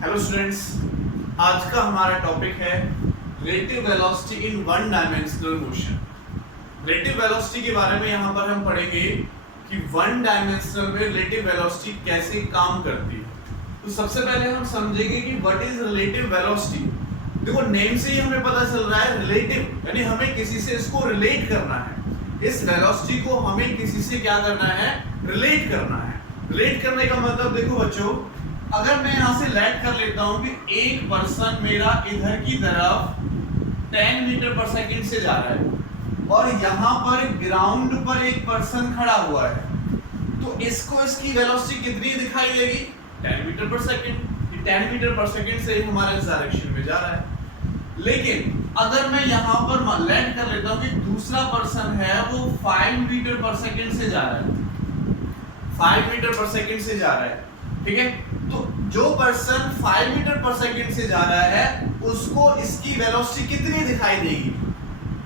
Hello students, आज का हमारा टॉपिक है relative velocity in one dimensional motion. Relative velocity के बारे में यहाँ पर हम पढ़ेंगे कि वन डायमेंशनल में रिलेटिव वेलोसिटी कैसे काम करती है। तो सबसे पहले हम समझेंगे कि व्हाट इज रिलेटिव वेलोसिटी। देखो, नेम से ही हमें पता चल रहा है रिलेटिव, यानी हमें किसी से इसको रिलेट करना है। इस वेलोसिटी को हमें किसी से क्या करना है, रिलेट करना है। रिलेट करने का मतलब देखो बच्चों, अगर मैं यहाँ से लेट कर लेता हूँ कि एक पर्सन मेरा इधर की तरफ 10 मीटर पर सेकंड से जा रहा है और यहाँ पर ग्राउंड पर एक पर्सन खड़ा हुआ है, तो इसको इसकी वेलोसिटी कितनी दिखाई देगी? 10 metre per second. 10 metre per second से ही हमारा इस डायरेक्शन में जा रहा है। लेकिन अगर मैं यहाँ पर लेट कर लेता हूँ कि दूसरा पर्सन है वो 5 मीटर पर सेकंड से जा रहा है, 5 मीटर पर सेकंड से जा रहा है, ठीक है। तो जो पर्सन 5 मीटर पर सेकंड से जा रहा है उसको इसकी वेलोसिटी कितनी दिखाई देगी?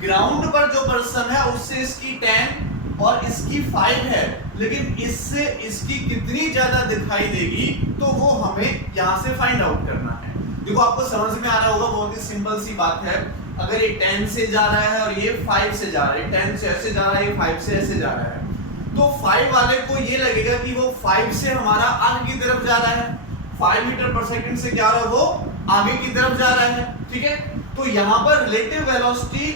ग्राउंड पर जो पर्सन है उससे इसकी 10 और इसकी 5 है, लेकिन इससे इसकी कितनी ज्यादा दिखाई देगी तो वो हमें यहाँ से फाइंड आउट करना है। देखो, आपको समझ में आ रहा होगा, बहुत ही सिंपल सी बात है। अगर ये 10 से जा रहा है और ये 5 से जा रहा है, 10 से ऐसे जा रहा है, ये 5 से ऐसे जा रहा है, तो 5 वाले को ये लगेगा कि वो 5 से हमारा आगे की तरफ जा रहा है, 5 मीटर पर सेकंड से क्या रहा है, वो आगे की तरफ जा रहा है, ठीक है। तो यहाँ पर रिलेटिव वेलोसिटी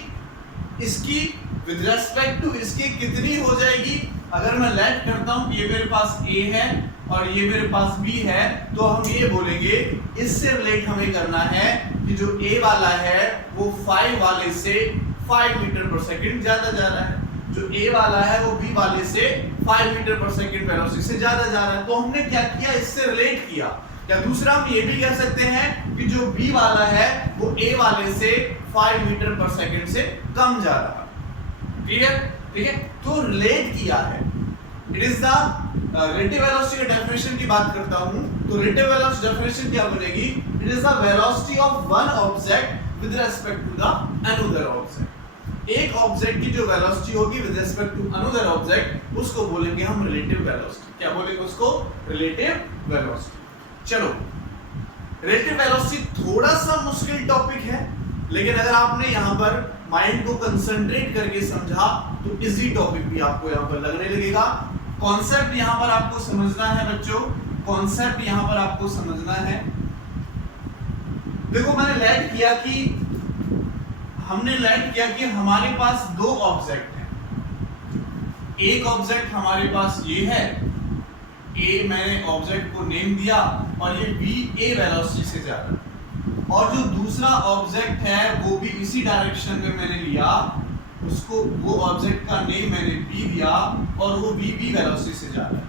इसकी विद रिस्पेक्ट टू इसकी कितनी हो जाएगी? अगर मैं लेट करता हूँ, ये मेरे पास A है और ये मेरे पास B है, तो हम ये बोलेंगे इससे रिलेट हमें करना है कि जो A वाला है वो 5 वाले से 5 मीटर पर सेकंड ज्यादा जा रहा है, जो A वाला है वो B वाले से 5 मीटर पर सेकंड वेलोसिटी से ज्यादा जा रहा है। तो हमने क्या किया, इससे रिलेट किया। या दूसरा हम ये भी कह सकते हैं कि जो B वाला है वो A वाले से 5 मीटर पर सेकंड से कम जा रहा है, क्लियर, ठीक है। तो रिलेट किया है। It is the relative velocity की डेफिनेशन की बात करता हूं, तो रिलेटिव वेलोसिटी डेफिनेशन क्या बनेगी? It is the velocity of one object with respect to the another object. एक ऑब्जेक्ट की जो वेलोसिटी होगी with respect to another object, उसको बोलेंगे हम रिलेटिव वेलोसिटी। क्या बोलेंगे उसको? Relative velocity. चलो, रिलेटिव वेलोसिटी थोड़ा सा मुश्किल टॉपिक है, लेकिन अगर आपने यहाँ पर माइंड को कंसंट्रेट करके समझा तो इजी टॉपिक भी आपको यहाँ पर लगने लगेगा। कॉन्सेप्ट यहाँ पर आपको समझना है बच्चों, कॉन्सेप्ट यहाँ पर आपको समझना है। देखो, हमने लेट किया कि हमारे पास दो ऑब्जेक्ट हैं। एक ऑब्जेक्ट हमारे पास ये है, ए मैंने ऑब्जेक्ट को नेम दिया और ये बी ए वेलोसिटी से जा रहा है, और जो दूसरा ऑब्जेक्ट है वो भी इसी डायरेक्शन में मैंने लिया, उसको वो ऑब्जेक्ट का नेम मैंने बी दिया और वो बी वेलोसिटी से जा रहा है।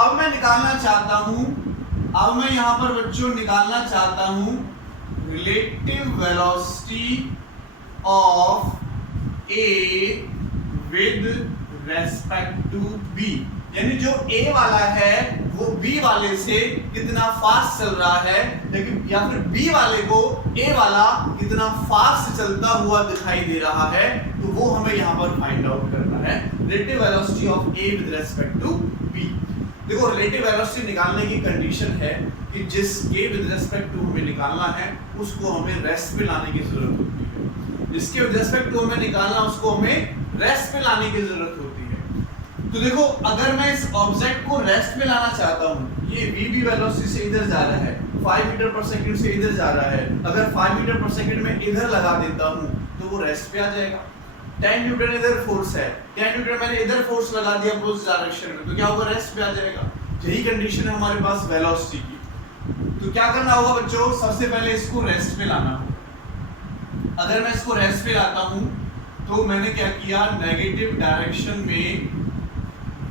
अब मैं निकालना चाहता हूं, अब मैं यहां पर बच्चों निकालना चाहता हूं relative velocity of A with respect to B, यानी जो A वाला है वो B वाले से कितना फास्ट चल रहा है, लेकिन या फिर B वाले को A वाला कितना फास्ट चलता हुआ दिखाई दे रहा है, तो वो हमें यहाँ पर फाइंड आउट करना है। Relative velocity of A with respect to B। देखो, रिलेटिव वेलोसिटी निकालने की कंडीशन है कि जिस A विद रिस्पेक्ट टू हमें निकालना है उसको हमें रेस्ट पे लाने की जरूरत होती है, जिसके विद रिस्पेक्ट टू हमें निकालना उसको हमें रेस्ट पे लाने की जरूरत होती है। तो देखो, अगर मैं इस ऑब्जेक्ट को रेस्ट में लाना चाहता हूँ, ये v वेलोसिटी से इधर जा रहा है, 5 मीटर पर सेकंड से इधर जा रहा है, अगर 5 मीटर पर सेकंड में इधर लगा देता हूँ तो वो रेस्ट पे आ जाएगा। 10 न्यूटन इधर फोर्स है, 10 न्यूटन मैंने इधर फोर्स लगा दिया अपोजिट डायरेक्शन में, तो क्या होगा? रेस्ट पे आ जाएगा। यही कंडीशन है हमारे पास वेलोसिटी की। तो क्या करना होगा बच्चों? सबसे पहले इसको रेस्ट पे लाना होगा। अगर मैं इसको रेस्ट पे लाता हूँ तो मैंने क्या किया, नेगेटिव डायरेक्शन में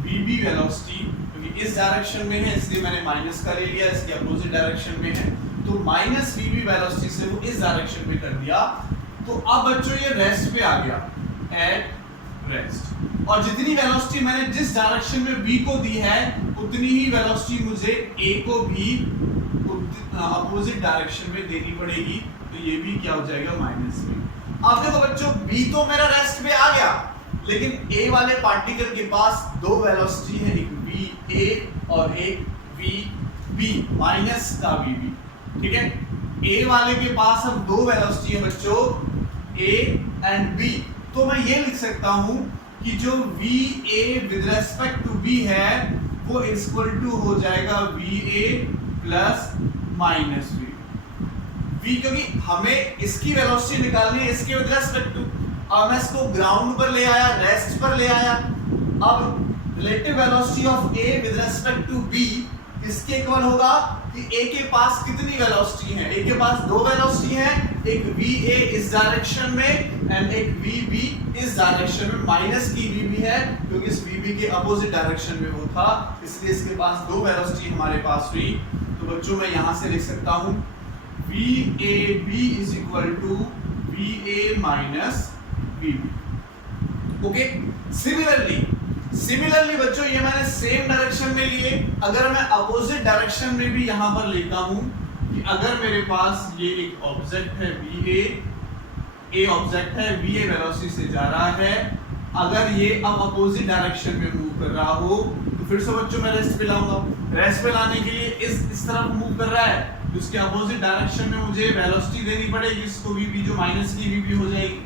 बीबी वेलोसिटी, क्योंकि इस डायरेक्शन में है इसलिए मैंने माइनस का ले लिया, इसके अपोजिट डायरेक्शन में है तो माइनस बीबी वेलोसिटी से वो इस डायरेक्शन में कर दिया। तो अब बच्चों ये रेस्ट पे आ गया, एट रेस्ट। और जितनी वेलोसिटी मैंने जिस डायरेक्शन में बी को दी है उतनी ही वेलोसिटी मुझे ए को भी अपोजिट डायरेक्शन में देनी पड़ेगी, तो ये भी क्या हो जाएगा? माइनस में। अब देखो बच्चों, बी तो मेरा रेस्ट पे आ गया, लेकिन A वाले पार्टिकल के पास दो वेलोसिटी है, एक VA और एक VB, माइनस का VB। ठीक है। ए वाले के पास अब दो वेलोसिटी है बच्चों, ए एंड बी, तो मैं ये लिख सकता हूं कि जो V A with respect to B है वो इक्वल टू हो जाएगा V A plus minus V. V क्योंकि हमें इसकी वेलोसिटी निकालनी है इसके विद रेस्पेक्ट टू, अब मैं इसको ग्राउंड पर ले आया, रेस्ट पर ले आया। अब relative velocity of A with respect to B इसके इक्वल होगा कि ए के पास कितनी वेलोसिटी है, ए के पास दो वेलोसिटी है, एक वी ए इस डायरेक्शन में एंड एक वी बी इस डायरेक्शन में, माइनस की वी बी है क्योंकि इस वी बी के अपोजिट डायरेक्शन में वो था, इसलिए इसके पास दो वेलोसिटी हमारे पास हुई। तो बच्चों मैं यहां से लिख सकता हूं V A B is equal to V A minus V B. Okay, similarly बच्चों ये मैंने सेम डायरेक्शन में लिए, अगर मैं अपोजिट डायरेक्शन में भी यहां पर लेता हूं कि अगर मेरे पास ये एक ऑब्जेक्ट है वी ए ऑब्जेक्ट है, वी ए वेलोसिटी से जा रहा है, अगर ये अब अपोजिट डायरेक्शन में मूव कर रहा हो तो फिर से बच्चों मैं रेस्ट पे लाऊंगा, रेस्ट पे लाने के लिए इस तरफ मूव कर रहा है तो उसके अपोजिट डायरेक्शन में मुझे वेलोसिटी देनी पड़ेगी, इसको वी बी जो माइनस की वी बी हो जाएगी।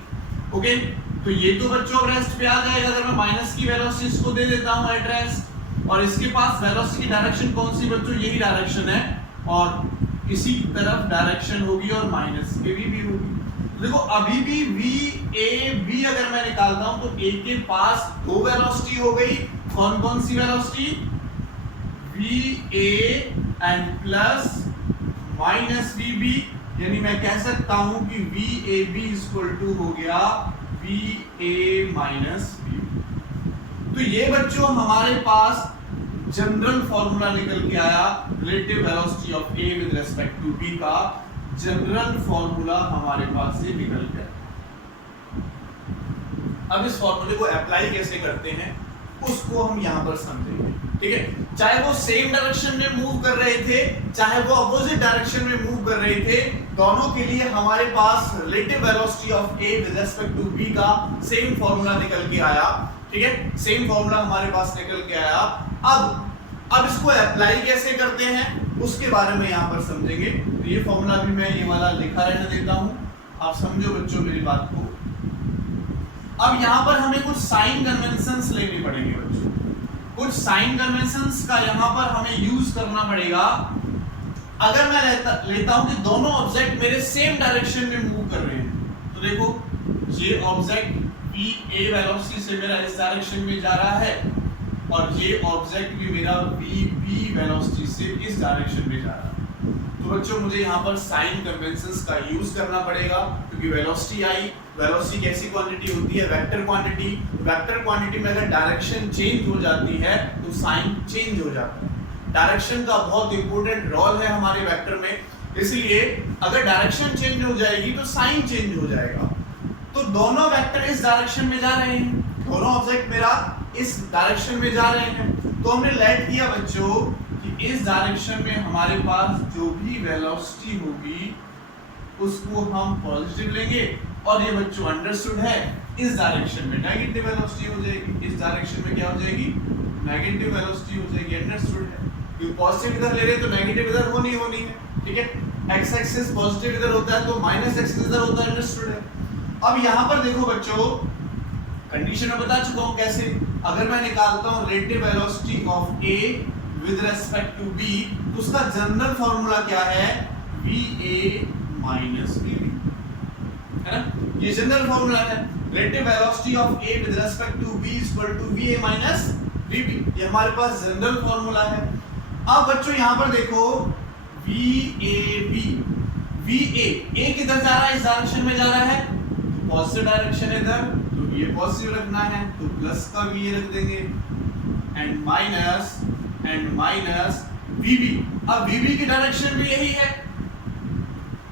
ओके, तो ये तो बच्चों रेस्ट पे आ जाएगा अगर मैं माइनस की वेलोसिटी इसको दे देता हूं एट रेस्ट, और इसके पास वेलोसिटी की डायरेक्शन कौन सी बच्चों, यही डायरेक्शन है और इसी तरफ डायरेक्शन होगी और माइनस के भी होगी। तो देखो अभी भी वी ए बी अगर मैं निकालता हूं तो ए के पास दो वेलोसिटी हो गई, कौन कौन सी velocity, V A and plus minus V B, यानी मैं कह सकता हूं कि V A B equal to हो गया V A minus V B. तो ये बच्चों हमारे पास जनरल फॉर्मूला निकल के आया relative velocity of A with respect to B का, जनरल फॉर्मूला हमारे पास से निकल गया। अब इस फॉर्मूले को अप्लाई कैसे करते हैं उसको हम यहां पर समझेंगे, ठीक है। चाहे वो सेम डायरेक्शन में मूव कर रहे थे, चाहे वो अपोजिट डायरेक्शन में मूव कर रहे थे, दोनों के लिए हमारे पास relative velocity of A with respect to B का सेम फॉर्मूला निकल के आया, ठीक है। सेम फॉर्मूला हमारे पास निकल के आया। अब इसको अप्लाई कैसे करते हैं उसके बारे में यहां पर समझेंगे। तो ये फॉर्मूला भी मैं ये वाला लिखा रहने देता हूं, आप समझो बच्चों मेरी बात को। अब यहां पर हमें कुछ साइन कन्वेंशंस लेने पड़ेंगे बच्चों, कुछ साइन कन्वेंशंस का यहां पर हमें यूज करना पड़ेगा। अगर मैं लेता हूं कि दोनों ऑब्जेक्ट मेरे सेम डायरेक्शन में मूव कर रहे हैं, तो देखो ये ऑब्जेक्ट वी ए वेलोसिटी से मेरा इस डायरेक्शन में जा रहा है और ये ऑब्जेक्ट भी मेरा वी बी वेलोसिटी से इस डायरेक्शन में जा रहा है। तो बच्चों मुझे यहाँ पर साइन कन्वेंशंस का यूज करना पड़ेगा क्योंकि वेलोसिटी आई, वेलोसिटी कैसी क्वांटिटी होती है, वेक्टर क्वांटिटी। वेक्टर क्वांटिटी में अगर डायरेक्शन चेंज हो जाती है तो साइन चेंज हो जाता है। डायरेक्शन का बहुत इंपॉर्टेंट रोल है हमारे वेक्टर में, इसलिए अगर डायरेक्शन चेंज हो जाएगी तो साइन चेंज हो जाएगा। तो दोनों वेक्टर इस डायरेक्शन में जा रहे हैं, दोनों ऑब्जेक्ट मेरा इस डायरेक्शन में जा रहे हैं, तो हमने लेट किया बच्चों कि इस डायरेक्शन में हमारे पास जो भी वेलोसिटी होगी उसको हम पॉजिटिव लेंगे, और ये बच्चों अंडरस्टूड है इस डायरेक्शन में नेगेटिव वेलोसिटी हो जाएगी, इस डायरेक्शन में क्या हो जाएगी, नेगेटिव वेलोसिटी हो जाएगी। अंडरस्टूड है, क्योंकि पॉजिटिव इधर ले रहे हैं तो नेगेटिव इधर होनी है, ठीक है। एक्स एक्सिस पॉजिटिव इधर होता है तो माइनस एक्सिस इधर होता है, अंडरस्टूड है। अब यहाँ पर देखो बच्चों, कंडीशन में बता चुका हूं कैसे, अगर मैं निकालता हूं relative velocity of A with respect to B, तो उसका जनरल फॉर्मूला क्या है, V A minus V B, है ना। ये जनरल फॉर्मूला है, relative velocity of A with respect to B equal to V A minus V B, ये हमारे पास जनरल फॉर्मूला है। अब बच्चों यहां पर देखो V A B, V A किधर जा रहा है, इस डायरेक्शन में जा रहा है, पॉजिटिव डायरेक्शन है इधर, तो ये पॉजिटिव रखना है तो प्लस का वी रख देंगे, एंड माइनस वी बी। अब वी बी की डायरेक्शन भी यही है,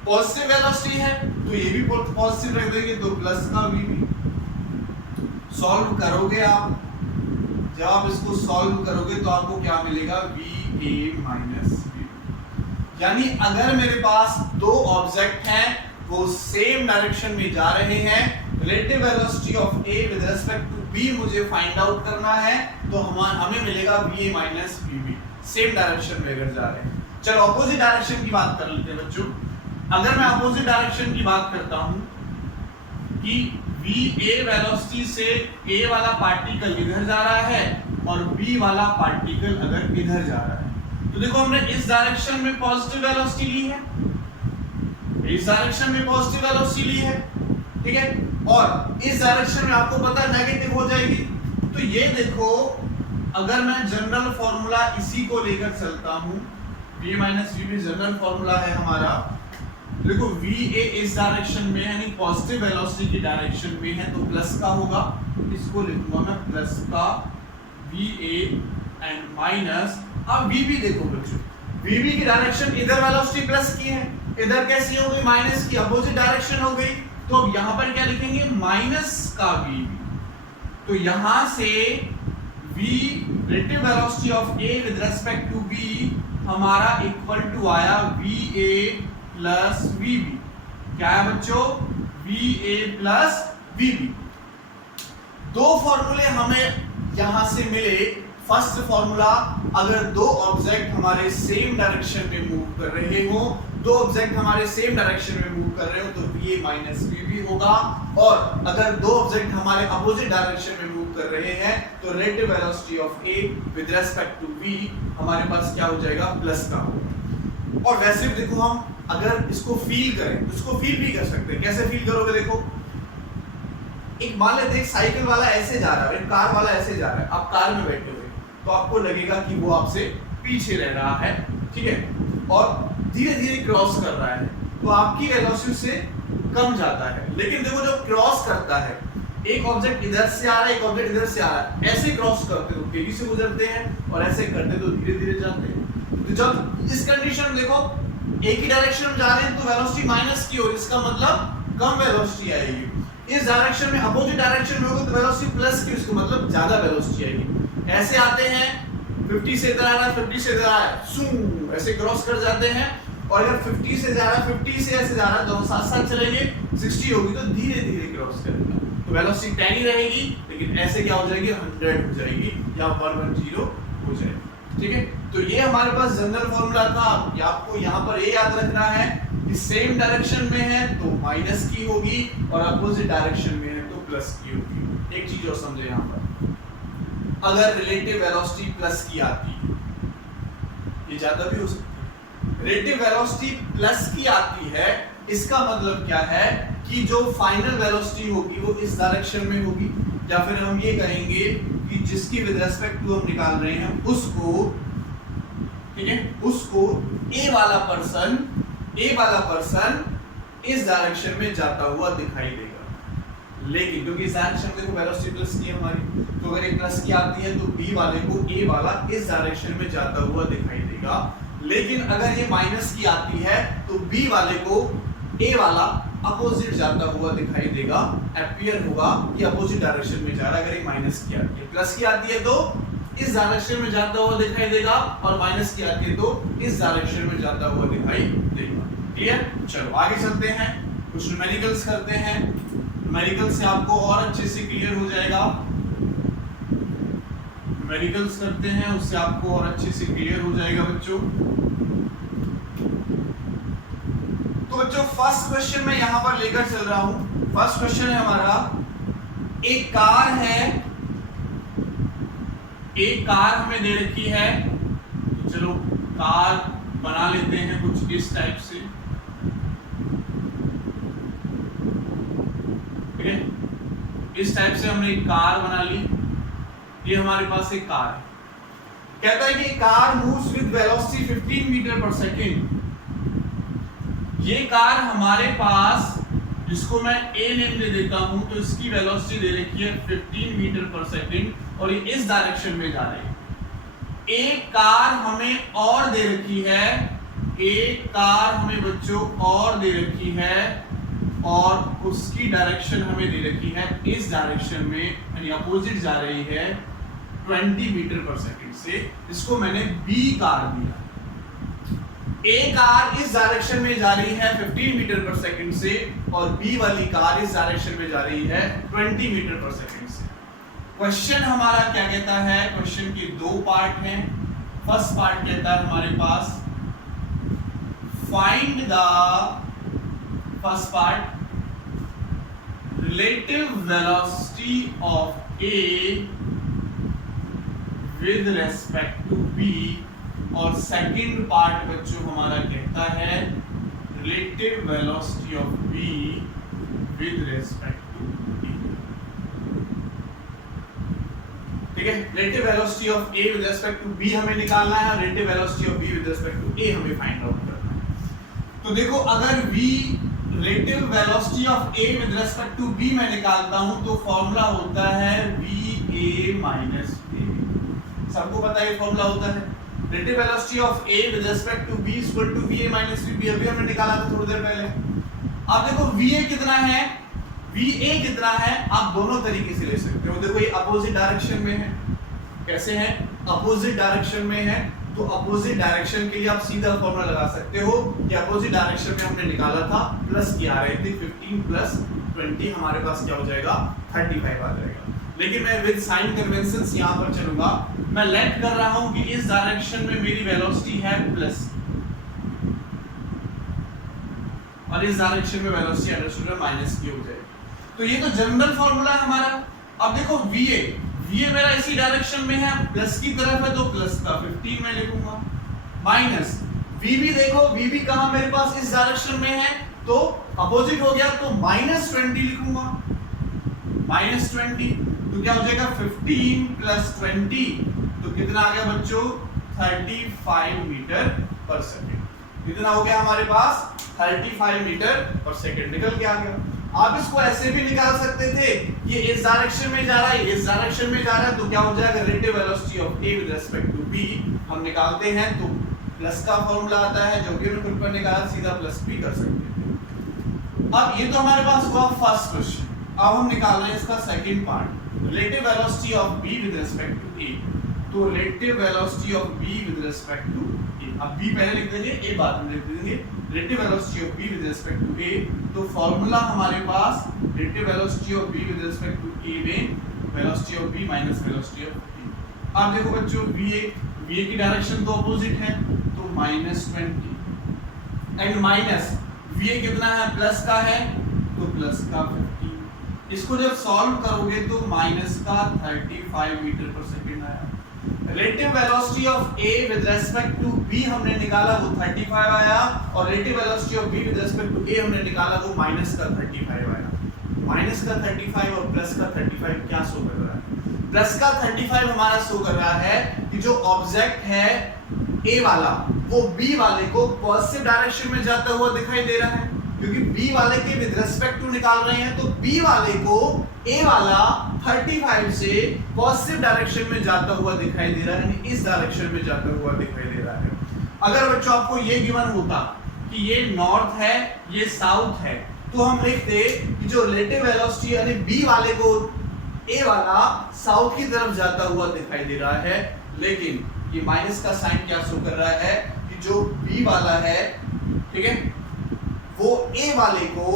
पॉजिटिव वेलोसिटी है तो ये भी पॉजिटिव रख देंगे तो प्लस का वी बी। सॉल्व करोगे आप, जब आप इसको सॉल्व करोगे तो आपको क्या मिलेगा, V A minus V B. यानी अगर मेरे पास दो ऑब्जेक्ट हैं वो सेम डायरेक्शन में जा रहे हैं, relative velocity of A with respect to B मुझे फाइंड आउट करना है, तो हमें मिलेगा V A minus V B, same direction में अगर जा रहे हैं। चलो अपोजिट डायरेक्शन की बात कर लेते हैं बच्चों। अगर मैं अपोजिट डायरेक्शन की बात करता हूं कि va वेलोसिटी से a वाला पार्टिकल इधर जा रहा है और b वाला पार्टिकल अगर इधर जा रहा है, तो देखो हमने इस डायरेक्शन में पॉजिटिव वेलोसिटी ली है, इस डायरेक्शन में पॉजिटिव वेलोसिटी ली है, ठीक है, और इस डायरेक्शन में आपको पता है नेगेटिव हो जाएगी। तो ये देखो अगर मैं जनरल फॉर्मूला इसी को लेकर चलता हूं, v minus vb general formula है हमारा, देखो va इस डायरेक्शन में यानी पॉजिटिव वेलोसिटी की डायरेक्शन में है तो प्लस का होगा, इसको लिखूंगा मैं प्लस का va एंड माइनस। अब vb देखो बच्चों, vb की डायरेक्शन इधर वेलोसिटी प्लस की है, इधर कैसी हो गई माइनस की, अपोजिट डायरेक्शन हो गई। तो अब यहां पर क्या लिखेंगे माइनस का vb। तो यहां से v relative velocity of a with respect to b हमारा इक्वल टू आया va प्लस vb। क्या है बच्चों, va प्लस vb। दो फॉर्मूले हमें यहां से मिले। फर्स्ट फॉर्मूला, अगर दो ऑब्जेक्ट हमारे सेम डायरेक्शन में मूव कर रहे हो, दो ऑब्जेक्ट हमारे सेम डायरेक्शन में मूव कर रहे हो तो va माइनस vb होगा, और अगर दो ऑब्जेक्ट हमारे अपोजिट डायरेक्शन में मूव कर रहे हैं तो relative velocity of a with respect to v हमारे पास क्या हो जाएगा, प्लस का होगा। और वैसे भी देखो हम अगर इसको फील करें तो इसको फील भी कर सकते हैं। कैसे फील करोगे, देखो एक मान लेते हैं एक साइकिल वाला ऐसे जा रहा है, एक कार वाला ऐसे जा रहा है, आप कार में बैठे हुए तो आपको लगेगा कि वो आपसे पीछे रह रहा है, ठीक है, और धीरे धीरे क्रॉस कर रहा है तो आपकी वेलोसिटी से कम जाता है। लेकिन देखो जब क्रॉस करता है, एक ऑब्जेक्ट इधर से आ रहा है, एक ऑब्जेक्ट इधर से आ रहा है, ऐसे क्रॉस करते तो तेजी से गुजरते हैं और ऐसे करते तो धीरे धीरे जाते हैं। तो जब इस कंडीशन में देखो एक ही डायरेक्शन में जा रहे हैं तो वेलोसिटी माइनस की हो, इसका मतलब कम वेलोसिटी आएगी। इस डायरेक्शन में अपोजिट डायरेक्शन में होगा तो वेलोसिटी प्लस की, उसका मतलब ज्यादा वेलोसिटी आएगी। ऐसे आते हैं 50 से इधर आ रहा है, 50 से इधर आ रहा है, सू ऐसे क्रॉस कर जाते हैं। और अगर 50 से जा रहा है, 50 से ऐसे जा रहा है, दोनों साथ साथ चलेंगे, 60 होगी तो धीरे धीरे क्रॉस करेगा तो वेलोसिटी 10 ही रहेगी, लेकिन ऐसे क्या हो जाएगी 100 हो जाएगी या 110 हो जाएगी, ठीक है। तो ये हमारे पास जनरल फॉर्मूला था। ये आपको यहाँ पर ये याद रखना है कि सेम डायरेक्शन में है तो माइनस की होगी और अपोजिट डायरेक्शन में है तो प्लस की होगी। एक चीज और समझे यहाँ पर, अगर रिलेटिव वेलोसिटी प्लस की आती है, ये ज्यादा भी हो सकती है, रिलेटिव वेलोसिटी प्लस की आती है, इसका मतलब क्या है कि जो फाइनल वेलोसिटी होगी वो इस डायरेक्शन में होगी, या फिर हम ये कहेंगे कि जिसकी विद रिस्पेक्ट टू हम निकाल रहे हैं उसको, ठीक है, उसको ए वाला पर्सन इस डायरेक्शन में जाता हुआ दिखाई देगा। लेकिन क्योंकि इस डायरेक्शन में देखो वेलोसिटी प्लस की है हमारी, तो अगर एक प्लस की आती है तो बी वाले को ए वाला इस डायरेक्शन में जाता हुआ दिखाई देगा। लेकिन अगर ये माइनस की आती है तो बी वाले को ए वाला अपोजिट जाता हुआ दिखाई देगा, अपीयर होगा कि अपोजिट डायरेक्शन में जा रहा है। अगर ये माइनस की आती है, प्लस की आती है तो इस डायरेक्शन में जाता हुआ दिखाई देगा, और माइनस की आती है तो इस डायरेक्शन में जाता हुआ दिखाई देगा। क्लियर? चलो आगे चलते हैं, कुछ न्यूमेरिकल्स करते हैं। न्यूमेरिकल से आपको और अच्छे से क्लियर हो जाएगा। न्यूमेरिकल्स करते हैं, उससे आपको और अच्छे से क्लियर हो जाएगा बच्चों। तो बच्चों फर्स्ट क्वेश्चन मैं यहां पर लेकर चल रहा हूं। फर्स्ट क्वेश्चन है हमारा, एक कार है, एक कार हमें दे रखी है, तो चलो कार बना लेते हैं कुछ इस टाइप से, ठीक है। इस टाइप से हमने एक कार बना ली, ये हमारे पास एक कार है। कहता है कि car moves with velocity 15 meter per second. ये कार हमारे पास, जिसको मैं ए नेम दे देता हूं, तो इसकी वेलोसिटी दे रखी है 15 मीटर पर सेकेंड और ये इस डायरेक्शन में जा रही है। एक कार हमें और दे रखी है, एक कार हमें बच्चों और दे रखी है और उसकी डायरेक्शन हमें दे रखी है इस डायरेक्शन में, यानी अपोजिट जा रही है 20 मीटर पर सेकेंड से। इसको मैंने बी कार दिया। ए कार इस डायरेक्शन में जा रही है 15 मीटर पर सेकंड से और बी वाली कार इस डायरेक्शन में जा रही है 20 मीटर पर सेकंड से। क्वेश्चन हमारा क्या कहता है, क्वेश्चन के दो पार्ट हैं। फर्स्ट पार्ट कहता है हमारे पास find the first part relative velocity of A with respect to B, और सेकंड पार्ट बच्चों हमारा कहता है relative velocity of B with respect to B। ठीक है, relative velocity of A with respect to B हमें निकालना है, relative velocity of B with respect to A हमें फाइंड आउट करना है। तो देखो अगर V relative velocity of A with respect to B मैं निकालता हूं तो फॉर्मूला होता है VA माइनस B। सबको पता है ये फॉर्मूला होता है relative velocity of A with respect to B equal to VA minus B। अभी हमने निकाला था थोड़ी देर पहले। अब देखो VA कितना है, VA कितना है आप दोनों तरीके से ले सकते हो। देखो ये अपोजिट डायरेक्शन में है, कैसे है, अपोजिट डायरेक्शन में है, तो अपोजिट डायरेक्शन के लिए आप सीधा फॉर्मूला लगा सकते हो कि अपोजिट डायरेक्शन में हमने निकाला था प्लस की आ रही थी 15 प्लस 20 हमारे पास क्या हो जाएगा 35 आ जाएगा। लेकिन मैं विद साइन कन्वेंशंस यहां पर चलूंगा, मैं लेट कर रहा हूं कि इस डायरेक्शन में मेरी वेलोसिटी है प्लस और इस डायरेक्शन में वेलोसिटी अंडरस्टूड माइनस की हो जाएगी। तो ये तो जनरल फॉर्मूला है हमारा। अब देखो VA मेरा इसी डायरेक्शन में है, प्लस की तरफ है तो प्लस का 15 मैं लिखूंगा, माइनस VB देखो VB कहां मेरे पास इस डायरेक्शन में है तो अपोजिट हो गया तो माइनस 20 लिखूंगा, माइनस 20 तो क्या हो जाएगा 15 प्लस 20 तो कितना आ गया बच्चों 35 मीटर पर सेकंड। कितना हो गया हमारे पास 35 मीटर पर सेकंड निकल के आ गया। आप इसको ऐसे भी निकाल सकते थे, ये इस डायरेक्शन में जा रहा है, इस डायरेक्शन में जा रहा है तो क्या हो जाएगा relative velocity of A with respect to B हम निकालते हैं तो प्लस का फॉर्मूला आता है जो कि हमने खुद पर निकाला, सीधा प्लस भी कर सकते थे। अब ये तो हमारे पास हुआ फर्स्ट क्वेश्चन। अब हम निकाल रहे हैं इसका second part relative velocity of B with respect to A। तो relative velocity of B with respect to A, अब B पहले लिख देंगे A बाद में लिख देंगे relative velocity of B with respect to A। तो फार्मूला हमारे पास relative velocity of B with respect to A में velocity of B minus velocity of A। अब देखो बच्चों VA की डायरेक्शन तो अपोजिट है तो माइनस 20 एंड माइनस VA कितना है प्लस का है तो प्लस का 15। इसको जब सॉल्व करोगे तो माइनस का 35 मीटर पर सेकंड आया। Relative velocity of A with respect to B हमने निकाला वो 35 आया और relative velocity of B with respect to A हमने निकाला वो माइनस का 35 आया। माइनस का 35 और प्लस का 35 क्या शो कर रहा है? प्लस का 35 हमारा शो कर रहा है कि जो ऑब्जेक्ट है A वाला वो B वाले को पॉजिटिव डायरेक्शन में जाता हुआ दिखाई दे रहा है, क्योंकि B वाले के विद रिस्पेक्ट टू निकाल रहे हैं तो B वाले को A वाला 35 से पॉजिटिव डायरेक्शन में जाता हुआ दिखाई दे रहा है, यानी इस डायरेक्शन में जाता हुआ दिखाई दे रहा है। अगर बच्चों आपको ये गिवन होता कि ये नॉर्थ है ये साउथ है तो हम लिखते कि जो रिलेटिव वेलोसिटी यानी B वाले को A वाला साउथ की तरफ जाता हुआ दिखाई दे रहा है, लेकिन ये माइनस का साइन क्या शो कर रहा है कि जो B वाला है, ठीक है, वो A वाले को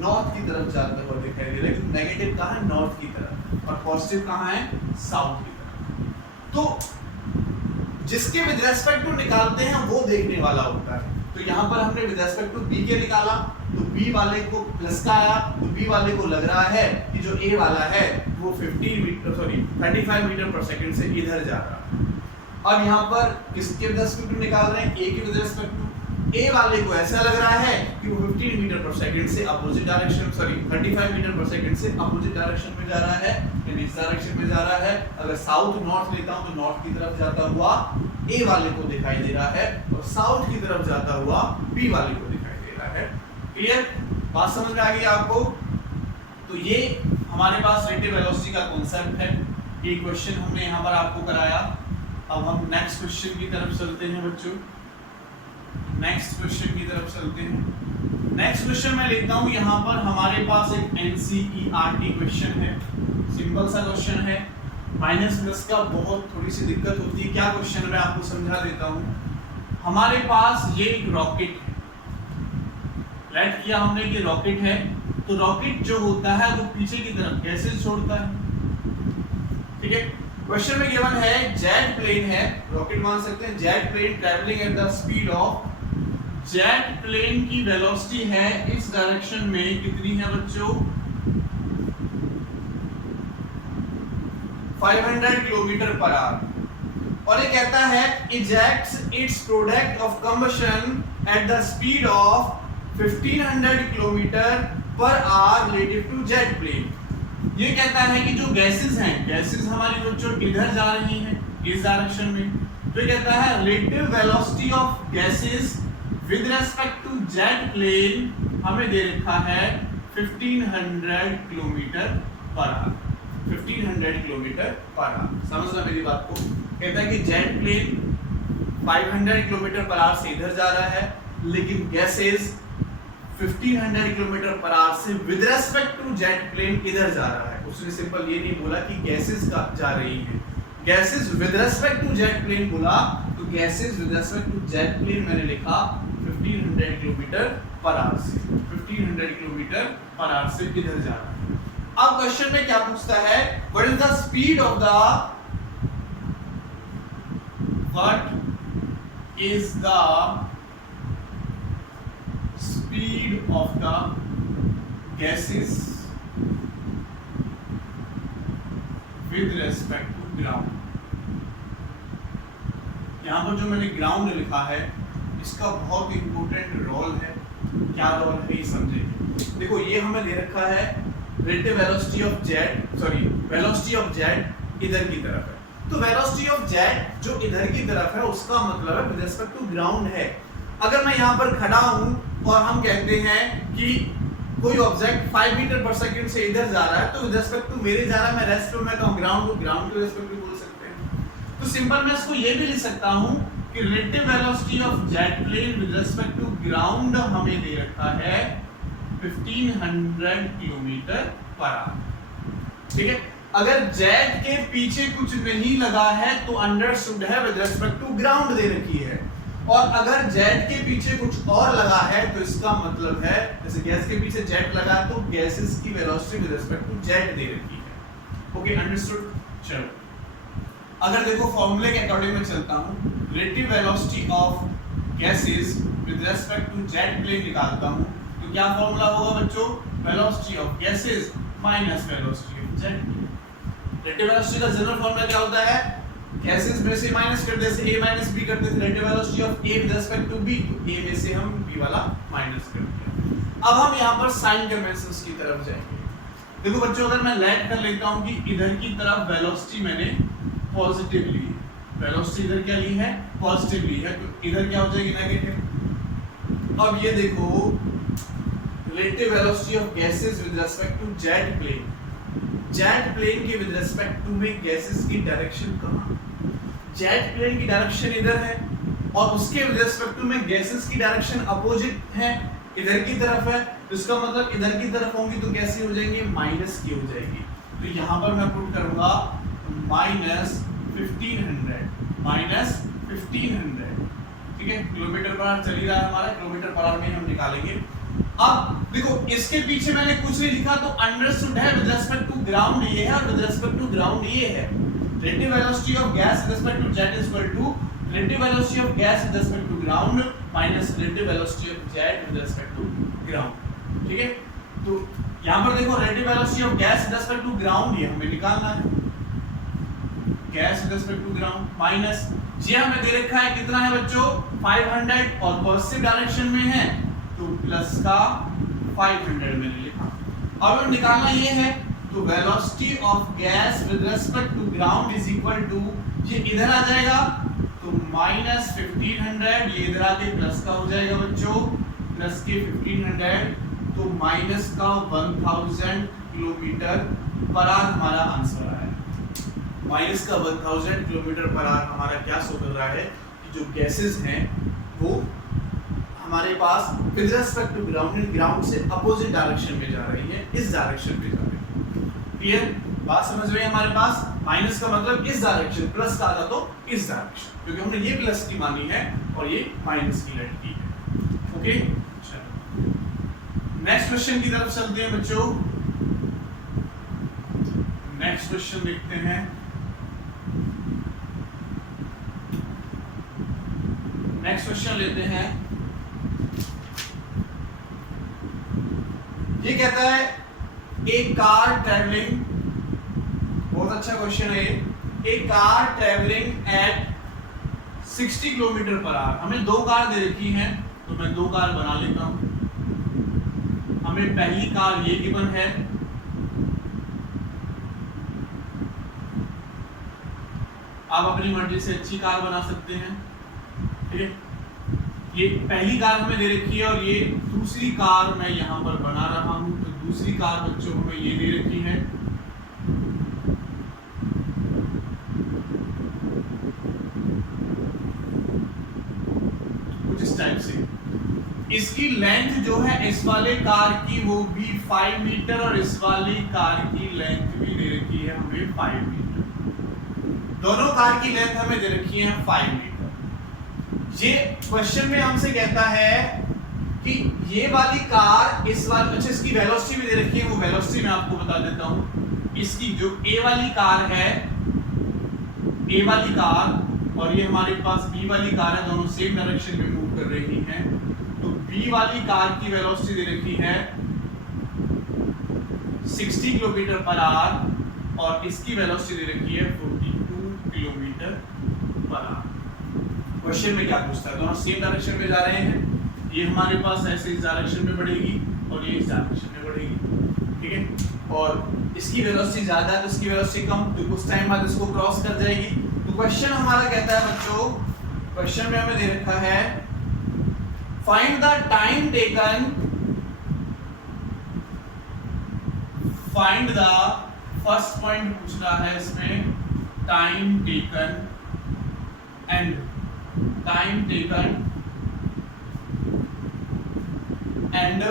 नॉर्थ की तरफ जाता हुआ दिखाई दे रहा है। नेगेटिव कहाँ है नॉर्थ की तरफ और पॉजिटिव कहाँ है साउथ की तरफ। तो जिसके विद रिस्पेक्ट टू निकालते हैं वो देखने वाला होता है। तो यहाँ पर हमने विद रिस्पेक्ट टू B के निकाला तो B वाले को प्लस का आया तो B वाले को लग रहा है कि जो A वाला है वो 35 मीटर पर सेकंड से इधर जा रहा है। अब यहाँ पर किसके विद रिस्पेक्ट टू निकाल रहे हैं A के विद रिस्पेक्ट टू। A वाले को ऐसा लग रहा है कि वो 15 मीटर पर सेकंड से opposite direction 35 metre per second से अपोजिट डायरेक्शन में जा रहा है, यानी इस डायरेक्शन में जा रहा है। अगर साउथ नॉर्थ लेता हूं तो नॉर्थ की तरफ जाता हुआ A वाले को दिखाई दे रहा है और साउथ की तरफ जाता हुआ B वाले को दिखाई दे रहा है। क्लियर, बात समझ में आ गई आपको? तो ये हमारे पास रिलेटिव वेलोसिटी का कांसेप्ट है। ये क्वेश्चन हमने यहाँ पर आपको कराया। अब हम नेक्स्ट क्वेश्चन की तरफ चलते हैं बच्चों। नेक्स्ट क्वेश्चन की तरफ चलते हैं। नेक्स्ट क्वेश्चन मैं लिखता हूं यहाँ पर हमारे पास एक NCERT क्वेश्चन है, सिंपल सा क्वेश्चन है। माइनस प्लस का बहुत थोड़ी सी दिक्कत होती है। क्या क्वेश्चन है मैं आपको समझा देता हूँ। हमारे पास ये एक रॉकेट है, राइट किया हमने कि रॉकेट है, तो रॉकेट जो होता है वो पीछे की तरफ कैसे छोड़ता है, ठीक है। क्वेश्चन में गिवन है जेट प्लेन है, रॉकेट मान सकते हैं, jet plane travelling at the speed of jet plane की वेलोसिटी है इस डायरेक्शन में कितनी है बच्चों, 500 किलोमीटर पर आवर। और ये कहता है ejects its product of combustion at the speed of 1500 kilometer per hour relative to jet plane. ये कहता है कि जो गैसेस हैं, गैसेस हमारी बच्चों इधर जा रही हैं इस डायरेक्शन में, तो ये कहता है relative velocity of gases with respect to jet plane हमें दे रखा है 1500 kilometer per our. 1500 kilometer per our, समझना मेरी बात को। कहता है कि jet plane 500 kilometer per hour से इधर जा रहा है, लेकिन गैसेस 1500 किलोमीटर पर आवर से with respect to jet plane इधर जा रहा है। उसने सिंपल ये नहीं बोला कि गैसेस का जा रही है, gases with respect to jet plane बोला, तो gases with respect to jet plane मैंने लिखा 1500 किलोमीटर पर आवर से, 1500 किलोमीटर पर आवर से इधर जा रहा है। अब क्वेश्चन में क्या पूछता है, what is the speed of the, what is the speed of the gases with respect to ground। यहां पर जो मैंने ग्राउंड लिखा है इसका बहुत इंपॉर्टेंट रोल है। क्या रोल है ये समझेंगे। देखो ये हमें दे रखा है relative velocity of jet, sorry velocity of jet इधर की तरफ है, तो वेलोसिटी ऑफ जेट जो इधर की तरफ है उसका मतलब है विद रिस्पेक्ट टू ग्राउंड है। अगर मैं यहाँ पर खड़ा हूँ और हम कहते हैं कि कोई ऑब्जेक्ट 5 मीटर पर सेकंड से इधर जा रहा है, तो विद रिस्पेक्ट टू मेरे जा रहा है, मैं रेस्ट में कहूँ ग्राउंड को ग्राउंड के रिस्पेक्ट में बोल सकते हैं। तो सिंपल मैं इसको ये भी लिख सकता हूँ कि relative velocity of jet plane with respect to ground हमें दे रखा है 1500 किलोमीटर पर आवर। ठीक है, अगर जेट के पीछे कुछ नहीं लगा है तो अंडरस्टूड है विद रिस्पेक्ट टू ग्राउंड दे रखी है, और अगर जेट के पीछे कुछ और लगा है तो इसका मतलब है, जैसे गैस के पीछे जेट लगा है तो गैसेस की velocity with respect to jet दे रखी है। Okay, understood. चलो अगर देखो फॉर्मूले के अकॉर्डिंग में चलता हूं, relative velocity of gases with respect to jet plane निकालता हूं, तो क्या फॉर्मूला होगा बच्चों, velocity of gases minus velocity of jet plane. Relative velocity का जनरल फॉर्मूला क्या होता है, गैसेस में से माइनस कर देते हैं, a माइनस b करते थे, relative velocity of a with respect to b, तो a में से हम b वाला माइनस कर दिया। अब हम यहां पर साइन कन्वेंशंस की तरफ जाएंगे। देखो बच्चों अगर मैं लेट कर लेता हूं कि इधर की तरफ वेलोसिटी मैंने पॉजिटिव ली है, वेलोसिटी इधर क्या ली है, पॉजिटिव ली है, तो इधर क्या हो जाएगी, नेगेटिव। अब ये देखो relative velocity of gases with respect to jet plane, jet plane के विद रिस्पेक्ट टू में गैसेस की डायरेक्शन कहां, जेट प्लेन की डायरेक्शन इधर है और उसके विद रिस्पेक्ट टू में गैसेस की डायरेक्शन अपोजिट है, इधर की तरफ है, तो इसका मतलब इधर की तरफ होंगी तो कैसी हो जाएंगी, माइनस की हो जाएगी। तो यहां पर मैं पुट करूंगा माइनस 1500, ठीक है, किलोमीटर पर आवर चल ही रहा है हमारा, किलोमीटर पर आवर में हम निकालेंगे। अब देखो इसके पीछे मैंने कुछ नहीं लिखा, तो अंडरस्टूड है विद रिस्पेक्ट टू ग्राउंड ये है और विद रिस्पेक्ट टू ग्राउंड ये है। Relative velocity of gas with respect to jet is equal to relative velocity of gas with respect to ground minus relative velocity of jet with respect to ground. ठीक है, तो यहां पर देखो relative velocity of gas with respect to ground ये हमें निकालना है, gas with respect to ground minus ये हमें दे रखा है कितना है बच्चों, 500 और पॉजिटिव डायरेक्शन में है तो प्लस का 500 मैंने लिखा। अब हम निकालना ये है, तो velocity of gas with respect to ground is equal to, ये इधर आ जाएगा तो माइनस 1500, ये इधर आके प्लस का हो जाएगा बच्चों, प्लस के 1500 तो माइनस का 1000 किलोमीटर पर आवर हमारा आंसर आया। माइनस का 1000 किलोमीटर पर आवर हमारा क्या शो कर रहा है कि जो गैसेस हैं वो हमारे पास विद रिस्पेक्ट टू ग्राउंड से अपोजिट डायरेक्शन में जा रही है, इस डायरेक्शन में जा रही है। क्लियर बात समझ रहे हैं हमारे पास, माइनस का मतलब इस डायरेक्शन, प्लस का आता तो इस डायरेक्शन, क्योंकि हमने ये प्लस की मानी है और ये माइनस की लेट की है। ओके, चलो नेक्स्ट क्वेश्चन की तरफ चलते हैं बच्चों। नेक्स्ट क्वेश्चन देखते हैं। नेक्स्ट क्वेश्चन लेते हैं ये कहता है ए कार ट्रेवलिंग, बहुत अच्छा क्वेश्चन है ये, a car travelling at 60 kilometre per hour. हमें दो कार दे रखी हैं, तो मैं दो कार बना लेता हूं। हमें पहली कार ये गिवन है, आप अपनी मर्जी से अच्छी कार बना सकते हैं, ठीक है। ये पहली कार हमें दे रखी है और ये दूसरी कार मैं यहां पर बना रहा हूं। तो दूसरी कार बच्चों हमें ये दे रखी है, कुछ इस टाइप से। इसकी लेंथ जो है इस वाले कार की वो भी 5 मीटर और इस वाली कार की लेंथ भी दे रखी है हमें 5 मीटर। दोनों कार की लेंथ हमें दे रखी है 5 मीटर। ये क्वेश्चन में हमसे कहता है कि ये वाली कार इस वाली, अच्छा इसकी वेलोसिटी भी दे रखी है, वो वेलोसिटी मैं आपको बता देता हूं। इसकी जो ए वाली कार है, ए वाली कार और ये हमारे पास बी वाली कार है, दोनों सेम डायरेक्शन में मूव कर रही हैं। तो बी वाली कार की वेलोसिटी दे रखी है 60 किलोमीटर पर आवर और इसकी वेलोसिटी दे रखी है 42 किलोमीटर पर आवर। क्वेश्चन में क्या पूछता है, दोनों सेम डायरेक्शन में जा रहे हैं। ये हमारे पास ऐसे इस डायरेक्शन में बढ़ेगी और ये इस डायरेक्शन में बढ़ेगी, ठीक है। और इसकी वेलोसिटी ज्यादा है तो इसकी वेलोसिटी कम, तो कुछ टाइम बाद इसको क्रॉस कर जाएगी। तो क्वेश्चन हमारा कहता है बच्चों, क्वेश्चन में हमें दे रखा है find the time taken, find the first point पूछ रहा है इसमें, time taken and time taken and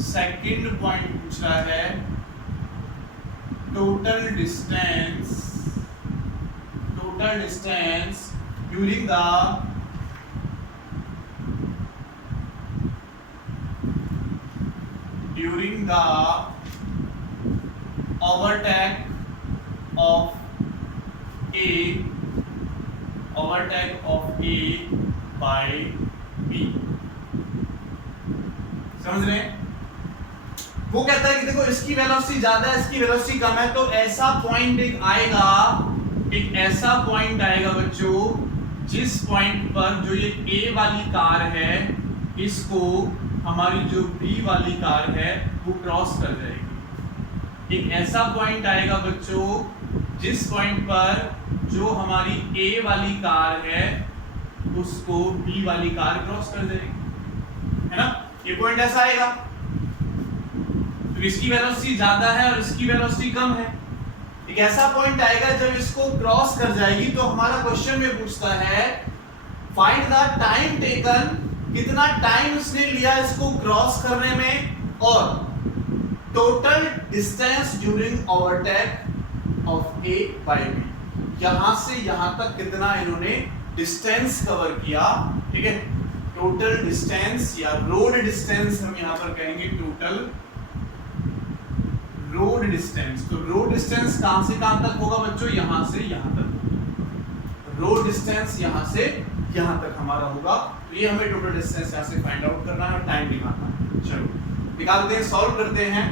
second point पूछ रहा है total distance during the overtake of A by B। समझ रहे हैं? वो कहता है कि देखो इसकी वेलोसिटी ज्यादा है, इसकी वेलोसिटी कम है, तो ऐसा पॉइंट एक ऐसा पॉइंट आएगा बच्चों, जिस पॉइंट पर जो ये A वाली कार है इसको हमारी जो B वाली कार है वो क्रॉस कर जाएगी। एक ऐसा पॉइंट आएगा बच्चों जिस पॉइंट पर जो हमारी A वाली कार है उसको B वाली कार क्रॉस कर जाएगी, है ना। ये पॉइंट ऐसा आएगा, तो इसकी वेलोसिटी ज्यादा है और इसकी वेलोसिटी कम है। एक ऐसा पॉइंट आएगा जब इसको क्रॉस कर जाएगी, तो हमारा क्वेश्चन में पूछता है फाइंड द टाइम टेकन, कितना टाइम इसने लिया इसको क्रॉस करने में, और total distance during overtake of A by B. यहां से यहां तक कितना इन्होंने डिस्टेंस कवर किया, ठीक है। टोटल डिस्टेंस या रोड डिस्टेंस हम यहां पर कहेंगे, टोटल रोड डिस्टेंस। तो रोड डिस्टेंस कहां से कहां तक होगा बच्चों, यहां से यहां तक। रोड डिस्टेंस यहां से यहां तक हमारा होगा। तो ये हमें टोटल डिस्टेंस यहां से फाइंड आउट करना है और टाइम निकालना है। चलो निकालते हैं, सॉल्व करते हैं।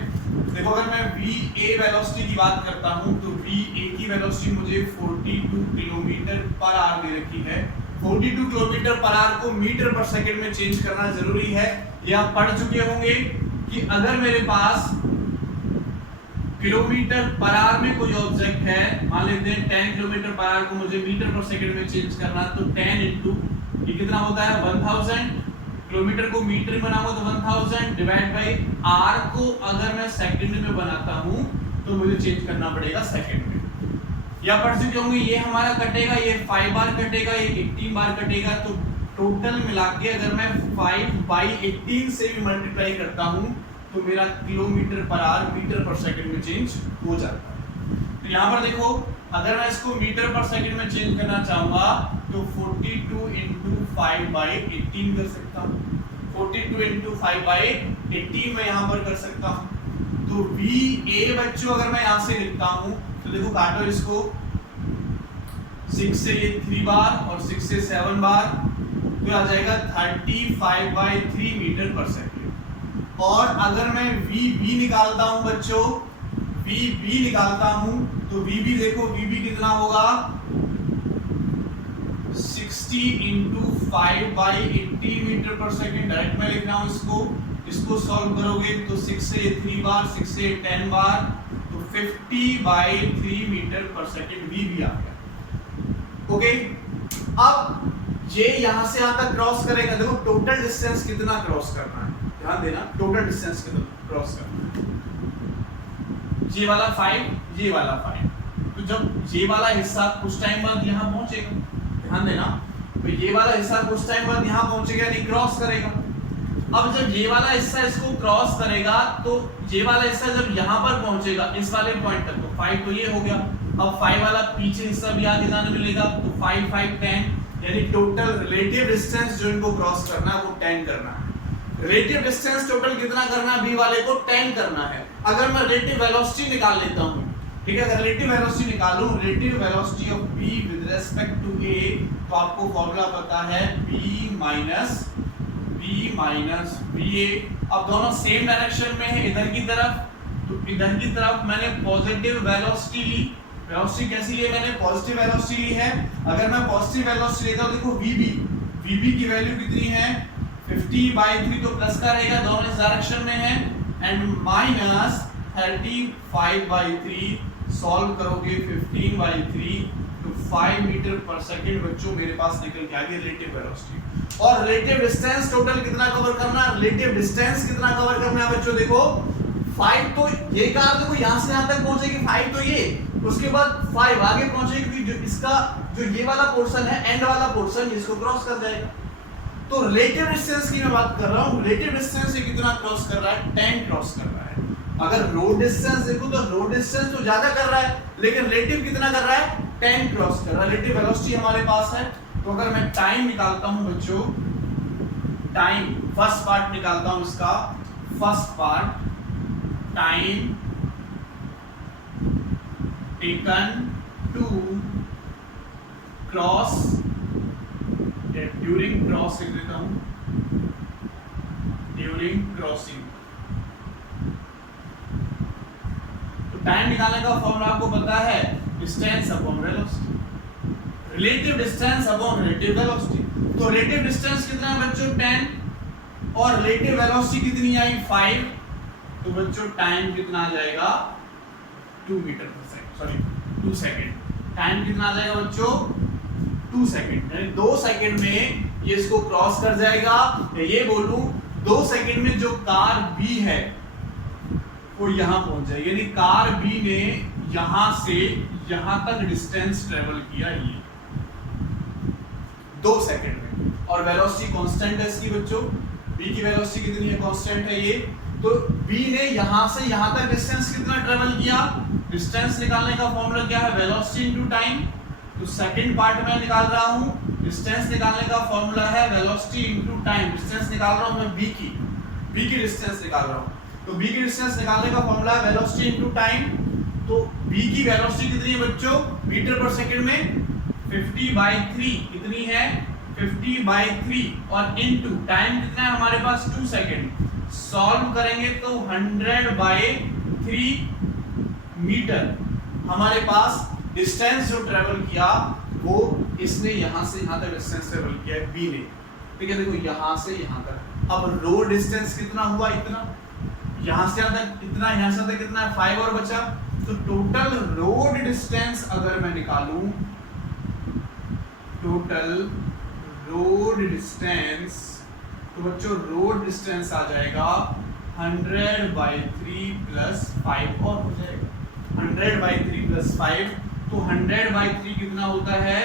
देखो अगर मैं VA वेलोसिटी की बात करता हूं तो VA की वेलोसिटी मुझे 42 किलोमीटर पर आवर दे रखी है। 42 किलोमीटर पर आवर को मीटर पर सेकंड में चेंज करना जरूरी है। ये आप पढ़ चुके होंगे कि अगर मेरे पास किलोमीटर पर आवर में कोई ऑब्जेक्ट है, मान लेते हैं 10 किलोमीटर पर आवर को मुझे मीटर पर सेकंड में चेंज करना, तो 10 इंटू ये कितना होता है 1000। किलोमीटर को मीटर में बनाऊंगा तो 1000 डिवाइड बाय आर को अगर मैं सेकंड में बनाता हूं तो मुझे चेंज करना पड़ेगा सेकंड में। या पढ़ चुके होंगे ये हमारा कटेगा, ये 5 बार कटेगा, ये 18 बार कटेगा। तो टोटल मिला के अगर मैं 5/18 से भी मल्टीप्लाई करता हूं तो मेरा kilometre per hour meter per second में चेंज हो जाता है। तो यहाँ पर देखो अगर मैं इसको मीटर पर सेकंड में चेंज करना चाहूंगा तो 42 इंटू 5/18 कर सकता हूँ। 42 इंटू 5/18 मैं यहाँ पर कर सकता हूँ। तो VA बच्चों अगर मैं यहाँ से लिखता हूँ तो देखो काटो इसको, 6 से ये 3 बार और 6 से 7 बार, तो आ जाएगा 35/3 मीटर पर सेकंड। और अगर मैं VB निकालता हूं बच्चों, VB निकालता हूं तो VB देखो, VB कितना होगा 60 into 5/80 metre per second. Direct में लिख रहा हूं इसको सॉल्व करोगे तो 6 से 3 बार, 6 से 10 बार, तो 50/3 मीटर पर सेकेंड VB आ गया। ओके, अब ये यहां से यहां तक क्रॉस करेगा। देखो टोटल डिस्टेंस कितना क्रॉस करना है, ध्यान देना, टोटल डिस्टेंस कितना क्रॉस करना है। ये वाला 5, ये वाला 5, तो जब ये वाला हिस्सा कुछ टाइम बाद यहां पहुंचेगा, ध्यान देना, तो ये वाला हिस्सा कुछ टाइम बाद यहां पहुंचेगा, यानी क्रॉस करेगा। अब जब ये वाला हिस्सा इसको क्रॉस करेगा तो ये वाला हिस्सा जब यहां पर पहुंचेगा इस वाले पॉइंट तक, तो 5 तो ये हो गया। अब 5 वाला पीछे हिस्सा भी आगे जाने मिलेगा, तो 5 5 10, यानी टोटल रिलेटिव डिस्टेंस जो इनको क्रॉस करना है वो 10 करना है। रिलेटिव डिस्टेंस टोटल कितना करना है, बी वाले को 10 करना है। अगर मैं रिलेटिव वेलोसिटी निकाल लेता हूं, ठीक है, अगर रिलेटिव वेलोसिटी निकालूं, relative velocity of B with respect to A, तो आपको फॉर्मूला पता है B माइनस VA। अब दोनों सेम डायरेक्शन में है इधर की तरफ, तो इधर की तरफ मैंने पॉजिटिव वेलोसिटी ली। वेलोसिटी कैसी ली, मैंने पॉजिटिव वेलोसिटी ली है। अगर मैं पॉजिटिव वेलोसिटी लेता हूं, देखो VB की वैल्यू कितनी है 50/3, तो प्लस का रहेगा, दोनों इस डायरेक्शन में है, एंड माइनस 35/3, सॉल्व करोगे 15/3, तो 5 मीटर पर सेकेंड बच्चों मेरे पास निकल के आ गई रिलेटिव वेलोसिटी। और रिलेटिव डिस्टेंस टोटल कितना कवर करना है, रिलेटिव डिस्टेंस कितना कवर करना है बच्चों, देखो 5 तो ये कार देखो यहां से यहां तक पहुंचेगी, 5 तो ये, उसके बाद 5 आगे पहुंचेगी, क्योंकि जो इसका जो ये वाला पोर्शन है, एंड वाला पोर्शन इसको क्रॉस कर जाएगा। तो रिलेटिव डिस्टेंस की मैं बात कर रहा हूं, रिलेटिव डिस्टेंस ये कितना क्रॉस कर रहा है, 10 क्रॉस कर रहा है। अगर रोड डिस्टेंस देखो तो रोड डिस्टेंस तो ज्यादा कर रहा है, लेकिन रिलेटिव कितना कर रहा है, 10 क्रॉस कर रहा है। रिलेटिव वेलोसिटी हमारे पास है, तो अगर मैं टाइम निकालता हूं बच्चों, टाइम फर्स्ट पार्ट निकालता हूं इसका, first part time taken to cross, during cross लिख देता हूं, ड्यूरिंग क्रॉसिंग। तो टाइम निकालने का फॉर्मूला आपको पता है, distance upon velocity, relative distance upon relative velocity. तो रिलेटिव डिस्टेंस कितना है बच्चों 10, और रिलेटिव वेलोसिटी कितनी आई 5, तो बच्चों टाइम कितना आ जाएगा 2 metre per second, sorry 2 second. Time कितना आ जाएगा बच्चों 2 सेकंड, यानी 2 सेकंड में ये इसको क्रॉस कर जाएगा। ये बोलूं 2 सेकंड में जो कार B है वो यहां पहुंच जाएगी, यानी कार B ने यहां से यहां तक डिस्टेंस ट्रेवल किया ये 2 सेकंड में। और वेलोसिटी कांस्टेंट है इसकी बच्चों, B की वेलोसिटी कितनी है, कांस्टेंट है ये। तो B ने यहां से यहां तक डिस्टेंस कितना ट्रेवल किया, डिस्टेंस निकालने का फॉर्मूला क्या है, वेलोसिटी इनटू टाइम। तो सेकंड पार्ट में निकाल रहा हूं, डिस्टेंस निकालने का फॉर्मूला है वेलोसिटी इनटू टाइम। डिस्टेंस निकाल रहा हूं मैं B की डिस्टेंस निकाल रहा हूं, तो B की डिस्टेंस निकालने का फॉर्मूला है वेलोसिटी इनटू टाइम। तो B की वेलोसिटी कितनी है बच्चों मीटर पर सेकंड में 50/3 कितनी है 50/3, और इनटू टाइम कितना है हमारे पास 2 सेकंड। सॉल्व करेंगे तो 100/3 मीटर हमारे पास डिस्टेंस जो ट्रेवल किया वो इसने यहां से यहां तक डिस्टेंस ट्रेवल किया है B ने, ठीक है। देखो यहां से यहां तक, अब रोड डिस्टेंस कितना हुआ, इतना, यहां से यहां तक इतना, यहां से तक कितना है 5 और बचा। तो टोटल रोड डिस्टेंस अगर मैं निकालूं, टोटल रोड डिस्टेंस, तो बच्चों रोड डिस्टेंस आ जाएगा 100/3 + 5 और हो जाएगा 100/3 + 5। तो 100/3 कितना होता है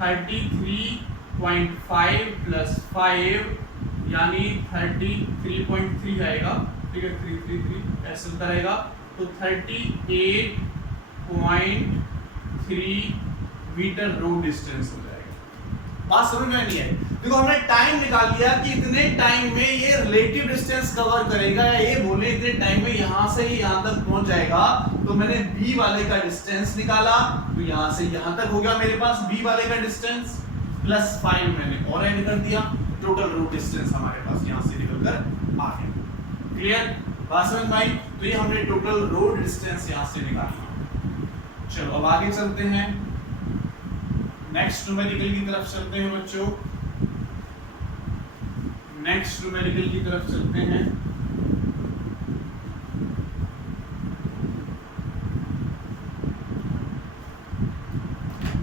33.5 + 5 यानी 33.3 आएगा, ठीक है 333 ऐसे चलता रहेगा। तो 38.3 मीटर रोड डिस्टेंस हो जाएगा। बात समझ में नहीं आई। देखो हमने टाइम निकाल लिया कि इतने टाइम में ये रिलेटिव डिस्टेंस कवर करेगा, या ये बोले इतने टाइम में यहां से ही यहां तक पहुंच जाएगा। तो मैंने B वाले का डिस्टेंस निकाला, तो यहां से यहां तक हो गया मेरे पास B वाले का डिस्टेंस प्लस 5 मैंने और ऐड कर दिया, टोटल रोड डिस्टेंस हमारे पास यहां से निकलकर आ गया। क्लियर, बात समझ में आई? तो ये हमने टोटल रोड डिस्टेंस यहाँ से निकाला। चलो अब आगे चलते हैं, नेक्स्ट न्यूमेरिकल की तरफ चलते हैं बच्चों, नेक्स्ट न्यूमेरिकल की तरफ चलते हैं।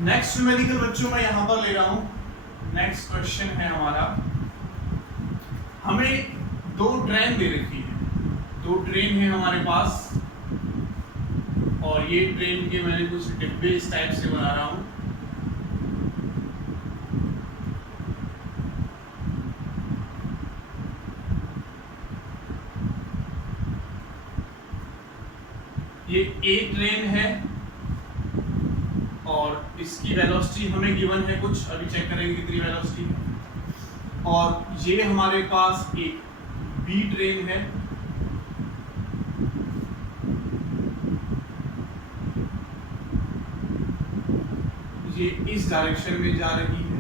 नेक्स्ट न्यूमेरिकल बच्चों मैं यहां पर ले रहा हूं, नेक्स्ट क्वेश्चन है हमारा, हमें दो ट्रेन दे रखी है, दो ट्रेन है हमारे पास, और ये ट्रेन के मैंने कुछ डिब्बे इस टाइप से बना रहा हूं। ये ए ट्रेन है और इसकी वेलोसिटी हमें गिवन है कुछ, अभी चेक करेंगे कितनी वेलोसिटी है। और ये हमारे पास एक बी ट्रेन है, ये इस डायरेक्शन में जा रही है,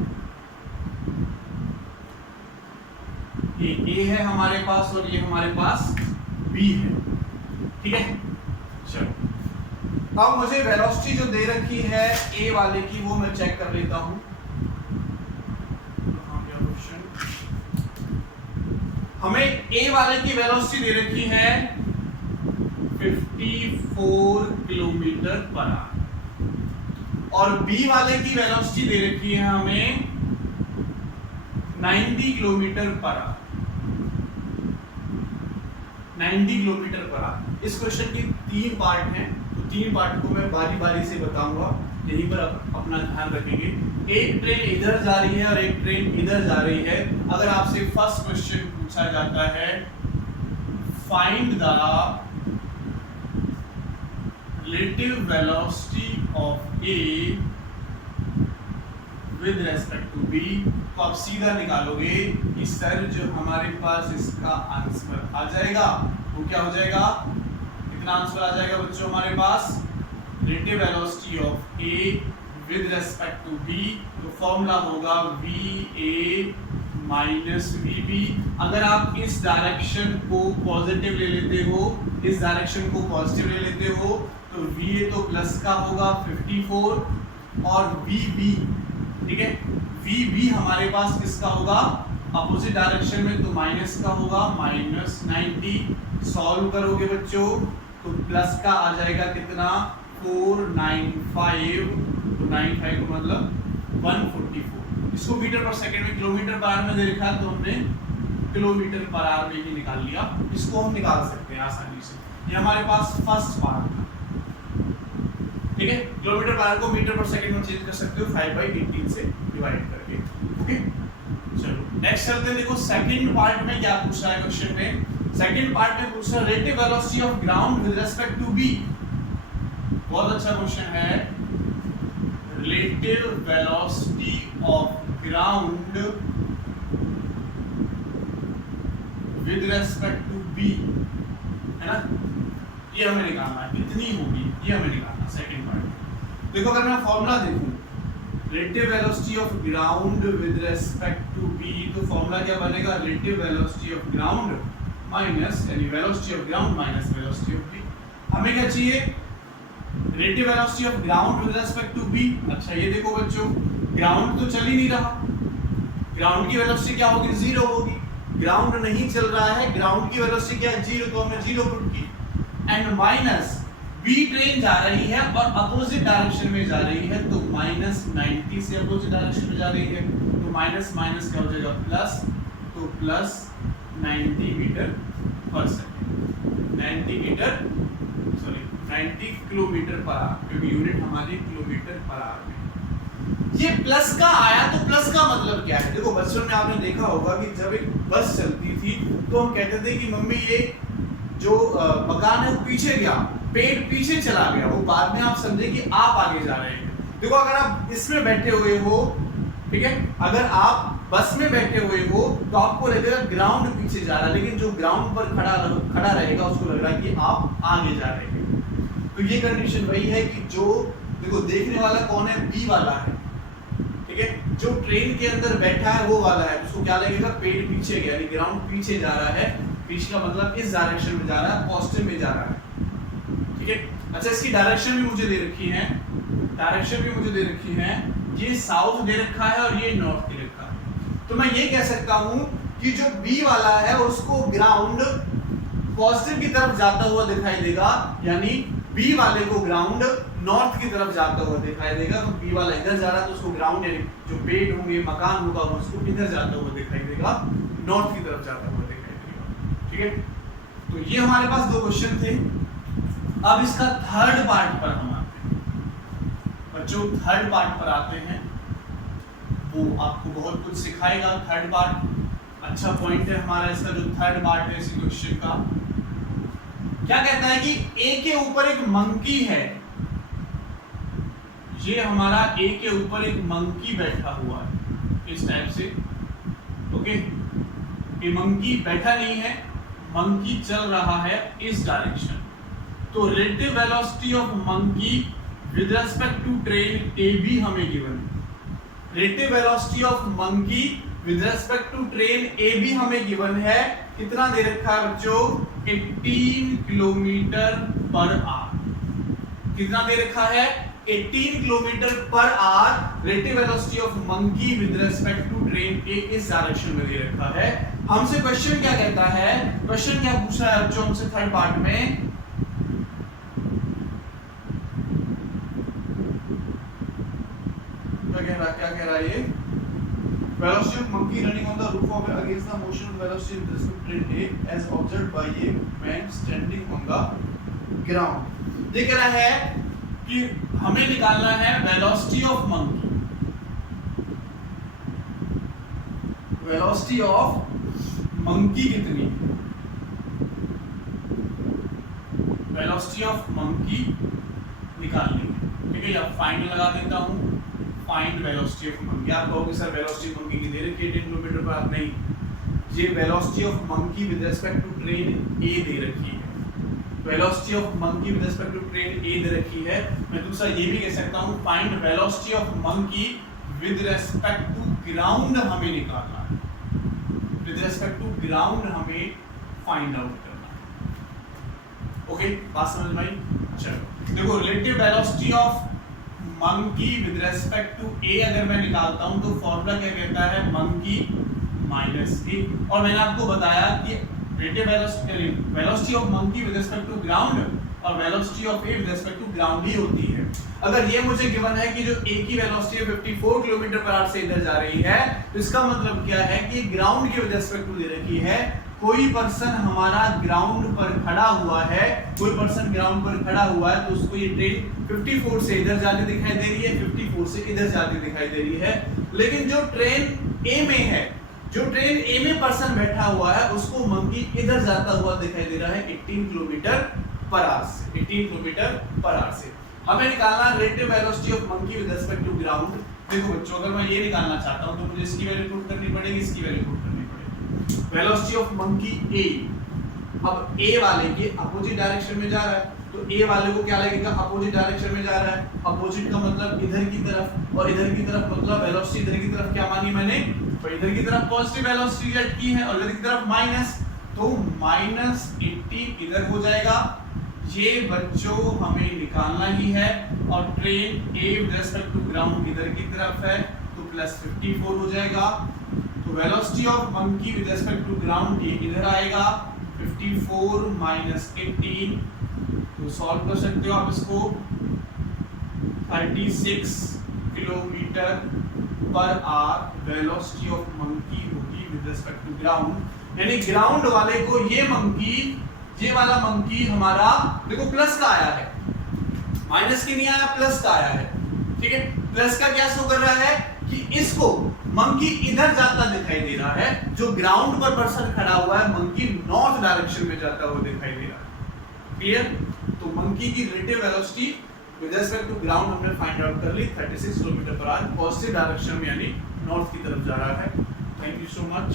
ये ए है हमारे पास और ये हमारे पास बी है, ठीक है। चलो अब मुझे वेलोसिटी जो दे रखी है ए वाले की वो मैं चेक कर लेता हूं। हमें ए वाले की वेलोसिटी दे रखी है 54 किलोमीटर पर आवर और बी वाले की वेलोसिटी दे रखी है हमें 90 kilometre per our, 90 kilometre per our. इस क्वेश्चन के तीन पार्ट हैं, तो तीन पार्ट को मैं बारी बारी से बताऊंगा, यहीं पर अपना ध्यान रखेंगे। एक ट्रेन इधर जा रही है और एक ट्रेन इधर जा रही है। अगर आपसे फर्स्ट क्वेश्चन पूछा जाता है find the relative velocity of A with respect to B, तो आप सीधा निकालोगे कि सर जो हमारे पास इसका आंसर आ जाएगा वो क्या हो जाएगा, कितना आंसर आ जाएगा बच्चों हमारे पास, relative velocity of A with respect to B, तो फॉर्मूला होगा VA माइनस VB। अगर आप इस डायरेक्शन को पॉजिटिव ले लेते हो, इस डायरेक्शन को पॉजिटिव ले लेते हो, तो VA तो प्लस का होगा 54 और VB, ठीक है, VB हमारे पास किसका होगा, अपोजिट डायरेक्शन में, तो माइनस का होगा -90। सॉल्व करोगे बच्चों तो प्लस का आ जाएगा कितना 495, तो 95 का मतलब 144। इसको मीटर पर सेकंड में, किलोमीटर पर आवर में दे रखा है तो हमने किलोमीटर पर आवर में ही निकाल लिया। इसको हम निकाल सकते हैं आसानी से, ये हमारे पास फर्स्ट पार्ट था, ठीक है। किलोमीटर पर आवर को मीटर पर सेकंड में चेंज कर सकते हो 5/18 से डिवाइड करके, ओके। चलो नेक्स्ट चलते हैं, देखो सेकंड पार्ट में क्या पूछा है क्वेश्चन में। सेकंड पार्ट में पूछा relative velocity of ground with respect to B. बहुत अच्छा क्वेश्चन है, relative velocity of ground with respect to B, है ना, ये हमें निकालना है, कितनी होगी ये हमें निकालना। सेकंड पार्ट देखो, अगर मैं फॉर्मूला देखूं relative velocity of ground with respect to B, तो फॉर्मूला क्या बनेगा, relative velocity of ground minus, यानी velocity of ground minus velocity of B. हमें क्या चाहिए, relative velocity of ground with respect to B. अच्छा ये देखो बच्चों, ग्राउंड तो चल ही नहीं रहा, ग्राउंड की वेलोसिटी क्या होगी, 0 होगी। ग्राउंड नहीं चल रहा है, ग्राउंड की वेलोसिटी क्या है, 0, तो हमने 0 पुट की। एंड माइनस बी ट्रेन जा रही है और अपोजिट डायरेक्शन में जा रही है, तो -90 से अपोजिट डायरेक्शन में जा रही है, तो माइनस माइनस क्या हो जाएगा प्लस, तो plus 90 metre per second, 90 kilometre per our, क्योंकि यूनिट हमारी किलोमीटर पर आवर में। ये प्लस का आया तो प्लस का मतलब क्या है, देखो बचपन में आपने देखा होगा कि जब एक बस चलती थी तो हम कहते थे कि मम्मी ये जो मकान है वो पीछे गया, पेड़ पीछे चला गया, वो बाद में आप समझे कि आप आगे जा रहे हैं। देखो अगर आप इसमें बैठे हुए हो, ठीक है, अगर आप बस में बैठे हुए हो तो आपको लगेगा ग्राउंड पीछे जा रहा है, लेकिन जो ग्राउंड पर खड़ा रहेगा उसको लग रहा है कि आप आगे जा रहे हैं। तो ये कंडीशन वही है कि जो देखो देखने वाला कौन है, बी वाला है, ठीक है, जो ट्रेन के अंदर बैठा है वो वाला है, उसको क्या लगेगा, पेड़ पीछे गया, यानी ग्राउंड पीछे जा रहा है, पीछे का मतलब इस डायरेक्शन में जा रहा है, पॉजिटिव में जा रहा है, ठीक है। अच्छा, इसकी डायरेक्शन भी मुझे दे रखी है, ये साउथ दे रखा है और ये नॉर्थ दे रखा है। तो मैं ये कह सकता हूं कि जो बी वाला है उसको ग्राउंड पॉजिटिव की तरफ जाता हुआ दिखाई देगा, यानी बी वाले को ग्राउंड नॉर्थ की तरफ जाता हुआ दिखाई देगा। तो बी वाला इधर जा रहा है तो उसको ग्राउंड, यानी जो पेड़ होंगे, मकान होगा, उसको इधर जाता हुआ दिखाई देगा, नॉर्थ की तरफ जाता हुआ दिखाई देगा, ठीक है। तो ये हमारे पास दो क्वेश्चन थे। अब इसका थर्ड पार्ट पर हम आते हैं बच्चों, थर्ड पार्ट पर आते हैं, वो आपको बहुत कुछ सिखाएगा। थर्ड पार्ट अच्छा पॉइंट है हमारा इसका, जो थर्ड पार्ट है इसी क्वेश्चन का। क्या कहता है कि ए के ऊपर एक मंकी है, ये हमारा ए के ऊपर एक मंकी बैठा हुआ है इस टाइप से, ओके। ये मंकी बैठा नहीं है, मंकी चल रहा है इस डायरेक्शन। तो relative velocity of monkey with respect to train A B हमें गिवन है। Relative velocity of monkey with respect to train A B हमें गिवन है। कितना दे रखा है बच्चों? 18 किलोमीटर पर आवर। कितना दे रखा है? 18 kilometre per hour relative velocity of monkey with respect to train A इस डायरेक्शन में दे रखा है। हमसे क्वेश्चन क्या कहता है? क्वेश्चन क्या पूछ रहा है बच्चों हमसे थर्ड पार्ट में? क्या कह रहा है ये? Velocity of monkey running on the roof of against the motion of velocity with respect to train A as observed by a man standing on the ground। ये कह रहा है कि हमें निकालना है velocity of monkey। velocity of monkey कितनी? velocity of monkey निकालनी है, ठीक है। या फाइंड लगा देता हूँ, फाइंड वेलोसिटी ऑफ मंकी। आप कहोगे सर वेलोसिटी ऑफ मंकी की दे रखी है 10 किलोमीटर पर, नहीं, ये velocity of monkey with respect to train A दे रखी है। Velocity of monkey with respect to train A दे रखी है। मैं दूसरा ये भी कह सकता हूँ find velocity of monkey with respect to ground हमें निकालना है, विद रिस्पेक्ट टू ग्राउंड हमें फाइंड आउट करना है, ओके। बात समझ में आई? चलो देखो, relative velocity of monkey with respect to A अगर मैं निकालता हूं तो फॉर्मूला क्या कहता है? Monkey minus A. और मैंने आपको बताया कि relative velocity of monkey with respect to ground और velocity of A with respect to ground ही होती है। अगर ये मुझे गिवन है कि जो ए की वेलोसिटी है 54 किलोमीटर पर आवर से इधर जा रही है, तो इसका मतलब क्या है कि ग्राउंड की विद रेस्पेक्ट टू दे रखी है। कोई पर्सन हमारा ग्राउंड पर खड़ा हुआ है, कोई पर्सन ग्राउंड पर खड़ा हुआ है, तो उसको ये ट्रेन 54 से इधर जाती दिखाई दे रही है, 54 से इधर जाती दिखाई दे रही है। लेकिन जो ट्रेन ए में है, जो ट्रेन ए में पर्सन बैठा हुआ है, उसको मंकी इधर जाता हुआ दिखाई दे रहा है 18 किलोमीटर पर आवर से, 18 किलोमीटर पर आवर से। हमें निकालना relative velocity of monkey with respect to ground. देखो बच्चों, अगर मैं ये निकालना चाहता हूं तो मुझे इसकी वैल्यू पुट करनी पड़ेगी, इसकी वैल्यू पुट करनी पड़ेगी। वेलोसिटी ऑफ मंकी ए, अब ए वाले के अपोजिट डायरेक्शन में जा रहा है, तो ए वाले को क्या लगेगा? अपोजिट डायरेक्शन में जा रहा है। अपोजिट का मतलब इधर की तरफ, और इधर की तरफ मतलब वेलोसिटी इधर की तरफ क्या मानी मैंने? तो इधर की तरफ पॉजिटिव वेलोसिटी जेट की है और इधर की तरफ माइनस, तो -18 इधर हो जाएगा। ये बच्चों हमें निकालना ही है। और train A with respect to ground इधर की तरफ है, तो +54 हो जाएगा। तो velocity of monkey with respect to ground ये इधर आएगा, 54 - 18, तो सॉल्व कर सकते हो आप इसको। 36 kilometer per our velocity of monkey होगी विद रिस्पेक्ट टू ग्राउंड। यानी ग्राउंड वाले को ये मंकी, ये वाला मंकी हमारा देखो प्लस का आया है, माइनस की नहीं आया, प्लस का आया है, ठीक है। प्लस का क्या शो कर रहा है कि इसको मंकी इधर जाता दिखाई दे रहा है, जो ग्राउंड पर पर्सन खड़ा हुआ है मंकी नॉर्थ डायरेक्शन में जाता हुआ दिखाई दे रहा है। क्लियर? तो मंकी की relative velocity with respect to ground हमने फाइंड आउट कर ली, 36 kilometer per hour positive direction में, यानी नॉर्थ की तरफ जा रहा है। Thank you so much.